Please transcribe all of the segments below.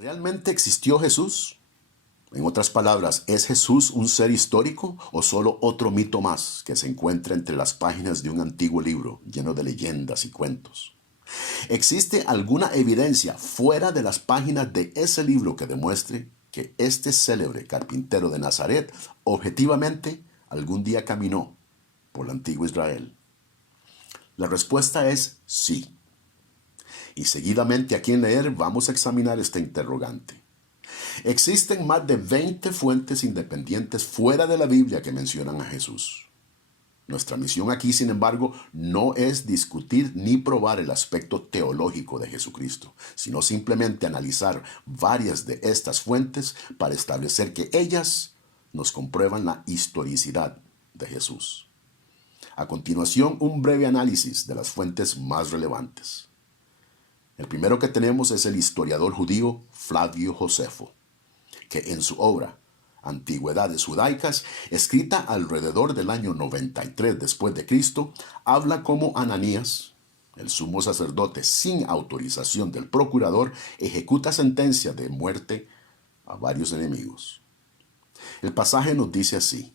¿Realmente existió Jesús? En otras palabras, ¿es Jesús un ser histórico o solo otro mito más que se encuentra entre las páginas de un antiguo libro lleno de leyendas y cuentos? ¿Existe alguna evidencia fuera de las páginas de ese libro que demuestre que este célebre carpintero de Nazaret objetivamente algún día caminó por la antigua Israel? La respuesta es sí. Y seguidamente aquí en Leer vamos a examinar esta interrogante. Existen más de 20 fuentes independientes fuera de la Biblia que mencionan a Jesús. Nuestra misión aquí, sin embargo, no es discutir ni probar el aspecto teológico de Jesucristo, sino simplemente analizar varias de estas fuentes para establecer que ellas nos comprueban la historicidad de Jesús. A continuación, un breve análisis de las fuentes más relevantes. El primero que tenemos es el historiador judío Flavio Josefo, que en su obra Antigüedades Judaicas, escrita alrededor del año 93 después de Cristo, habla cómo Ananías, el sumo sacerdote sin autorización del procurador, ejecuta sentencia de muerte a varios enemigos. El pasaje nos dice así: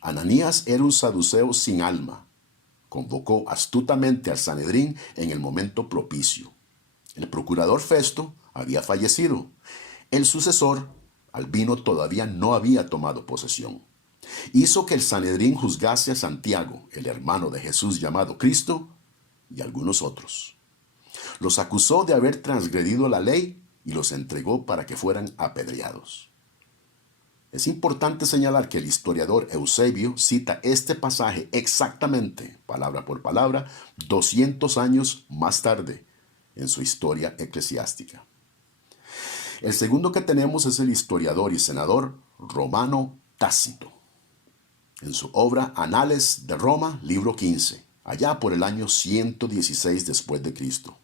Ananías era un saduceo sin alma. Convocó astutamente al Sanedrín en el momento propicio. El procurador Festo había fallecido. El sucesor, Albino, todavía no había tomado posesión. Hizo que el Sanedrín juzgase a Santiago, el hermano de Jesús llamado Cristo, y algunos otros. Los acusó de haber transgredido la ley y los entregó para que fueran apedreados. Es importante señalar que el historiador Eusebio cita este pasaje exactamente, palabra por palabra, 200 años más tarde en su historia eclesiástica. El segundo que tenemos es el historiador y senador romano Tácito. En su obra Anales de Roma, libro 15, allá por el año 116 después de Cristo.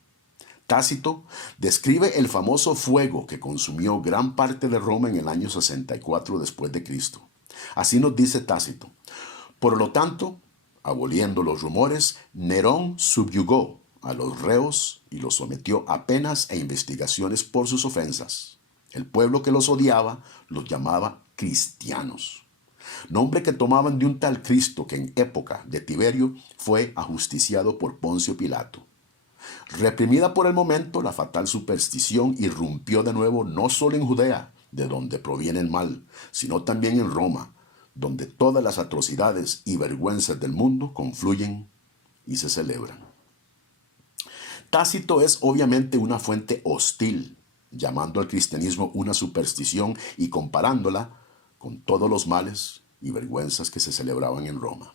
Tácito describe el famoso fuego que consumió gran parte de Roma en el año 64 después de Cristo. Así nos dice Tácito: por lo tanto, aboliendo los rumores, Nerón subyugó a los reos y los sometió a penas e investigaciones por sus ofensas. El pueblo que los odiaba los llamaba cristianos, nombre que tomaban de un tal Cristo que en época de Tiberio fue ajusticiado por Poncio Pilato. Reprimida por el momento, la fatal superstición irrumpió de nuevo no solo en Judea, de donde proviene el mal, sino también en Roma, donde todas las atrocidades y vergüenzas del mundo confluyen y se celebran. Tácito es obviamente una fuente hostil, llamando al cristianismo una superstición y comparándola con todos los males y vergüenzas que se celebraban en Roma.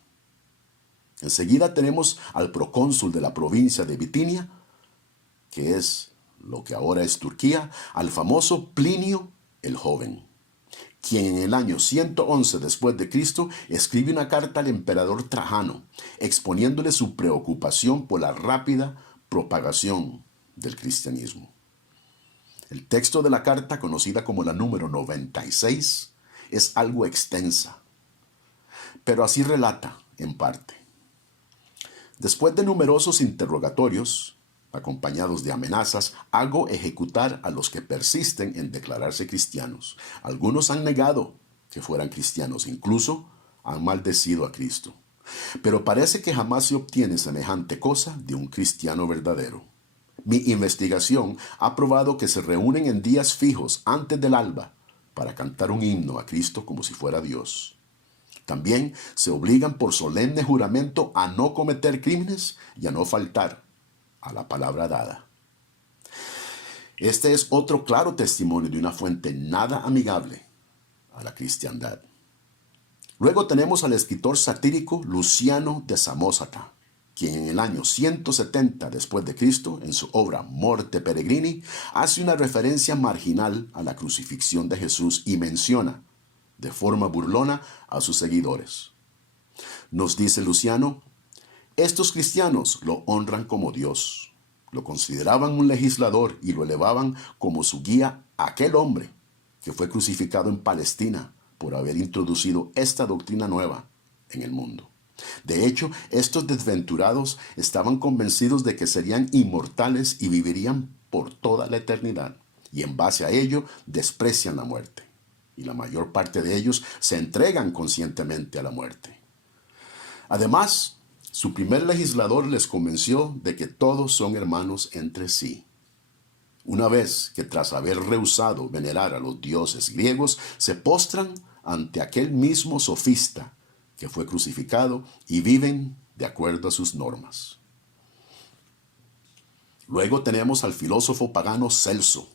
Enseguida tenemos al procónsul de la provincia de Bitinia, que es lo que ahora es Turquía, al famoso Plinio el Joven, quien en el año 111 después de Cristo escribe una carta al emperador Trajano, exponiéndole su preocupación por la rápida propagación del cristianismo. El texto de la carta, conocida como la número 96, es algo extensa, pero así relata en parte. Después de numerosos interrogatorios, acompañados de amenazas, hago ejecutar a los que persisten en declararse cristianos. Algunos han negado que fueran cristianos, incluso han maldecido a Cristo. Pero parece que jamás se obtiene semejante cosa de un cristiano verdadero. Mi investigación ha probado que se reúnen en días fijos antes del alba para cantar un himno a Cristo como si fuera Dios. También se obligan por solemne juramento a no cometer crímenes y a no faltar a la palabra dada. Este es otro claro testimonio de una fuente nada amigable a la cristiandad. Luego tenemos al escritor satírico Luciano de Samosata, quien en el año 170 después de Cristo, en su obra Morte Peregrini, hace una referencia marginal a la crucifixión de Jesús y menciona de forma burlona a sus seguidores. Nos dice Luciano: estos cristianos lo honran como Dios, lo consideraban un legislador y lo elevaban como su guía a aquel hombre que fue crucificado en Palestina por haber introducido esta doctrina nueva en el mundo. De hecho, estos desventurados estaban convencidos de que serían inmortales y vivirían por toda la eternidad. y en base a ello desprecian la muerte. Y la mayor parte de ellos se entregan conscientemente a la muerte. Además, su primer legislador les convenció de que todos son hermanos entre sí. Una vez que tras haber rehusado venerar a los dioses griegos, se postran ante aquel mismo sofista que fue crucificado y viven de acuerdo a sus normas. Luego tenemos al filósofo pagano Celso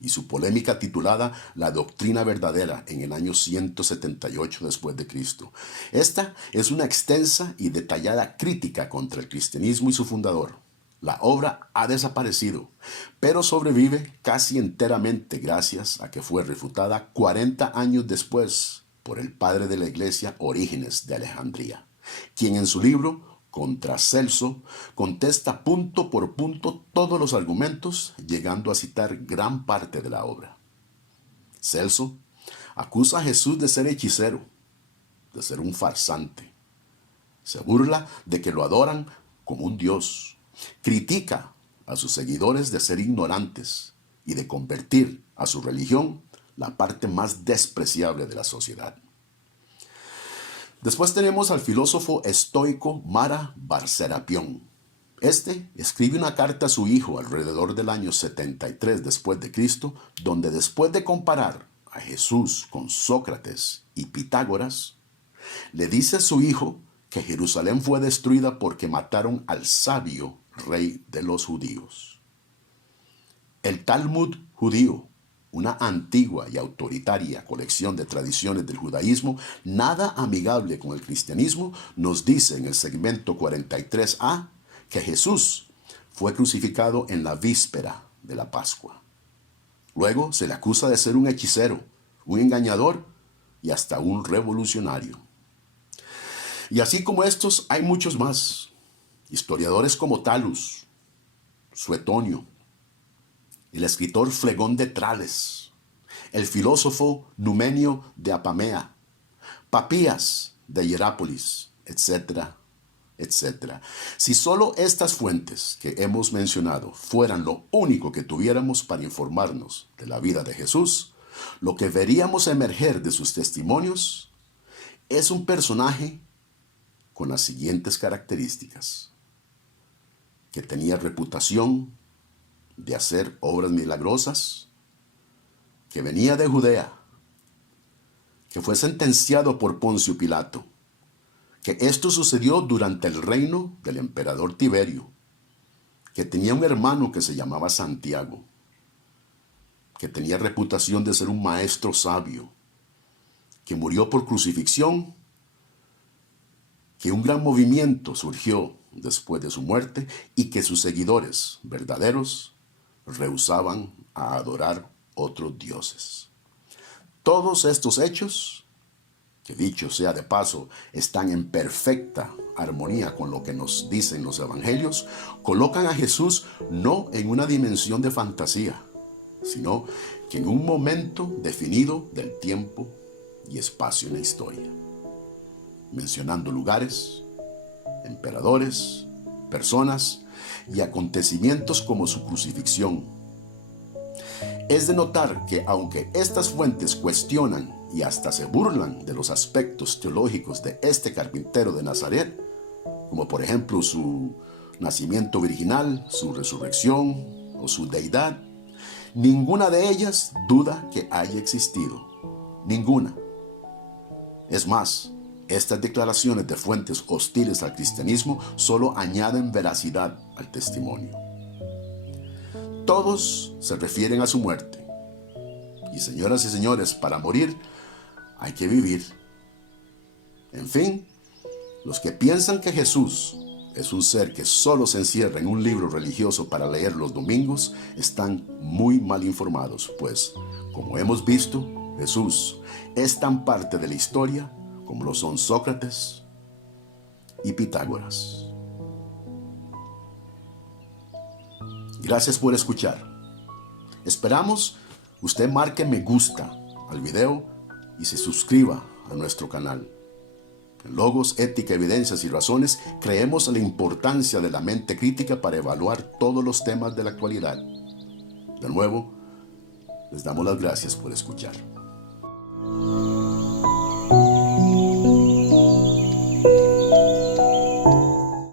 y su polémica titulada La doctrina verdadera en el año 178 después de Cristo. Esta es una extensa y detallada crítica contra el cristianismo y su fundador. La obra ha desaparecido, pero sobrevive casi enteramente gracias a que fue refutada 40 años después por el padre de la iglesia Orígenes de Alejandría, quien en su libro Contra Celso contesta punto por punto todos los argumentos, llegando a citar gran parte de la obra. Celso acusa a Jesús de ser hechicero, de ser un farsante. Se burla de que lo adoran como un dios. Critica a sus seguidores de ser ignorantes y de convertir a su religión la parte más despreciable de la sociedad. Después tenemos al filósofo estoico Mara Bar-Serapión. Este escribe una carta a su hijo alrededor del año 73 después de Cristo, donde después de comparar a Jesús con Sócrates y Pitágoras, le dice a su hijo que Jerusalén fue destruida porque mataron al sabio rey de los judíos. El Talmud judío, una antigua y autoritaria colección de tradiciones del judaísmo, nada amigable con el cristianismo, nos dice en el segmento 43a que Jesús fue crucificado en la víspera de la Pascua. Luego se le acusa de ser un hechicero, un engañador y hasta un revolucionario. Y así como estos, hay muchos más. Historiadores como Talus, Suetonio, el escritor Flegón de Trales, el filósofo Numenio de Apamea, Papías de Hierápolis, etcétera, etcétera. Si solo estas fuentes que hemos mencionado fueran lo único que tuviéramos para informarnos de la vida de Jesús, lo que veríamos emerger de sus testimonios es un personaje con las siguientes características: que tenía reputación de hacer obras milagrosas, que venía de Judea, que fue sentenciado por Poncio Pilato, que esto sucedió durante el reino del emperador Tiberio, que tenía un hermano que se llamaba Santiago, que tenía reputación de ser un maestro sabio, que murió por crucifixión, que un gran movimiento surgió después de su muerte y que sus seguidores verdaderos rehusaban a adorar otros dioses. Todos estos hechos, que dicho sea de paso, están en perfecta armonía con lo que nos dicen los evangelios, colocan a Jesús no en una dimensión de fantasía, sino que en un momento definido del tiempo y espacio en la historia, mencionando lugares, emperadores, personas y acontecimientos como su crucifixión. Es de notar que aunque estas fuentes cuestionan y hasta se burlan de los aspectos teológicos de este carpintero de Nazaret, como por ejemplo su nacimiento virginal, su resurrección o su deidad, ninguna de ellas duda que haya existido. Ninguna. Es más, estas declaraciones de fuentes hostiles al cristianismo solo añaden veracidad al testimonio. Todos se refieren a su muerte. Y señoras y señores, para morir hay que vivir. En fin, los que piensan que Jesús es un ser que solo se encierra en un libro religioso para leer los domingos están muy mal informados, pues, como hemos visto, Jesús es tan parte de la historia como lo son Sócrates y Pitágoras. Gracias por escuchar. Esperamos usted marque me gusta al video y se suscriba a nuestro canal. En Logos, Ética, Evidencias y Razones creemos en la importancia de la mente crítica para evaluar todos los temas de la actualidad. De nuevo, Les damos las gracias por escuchar.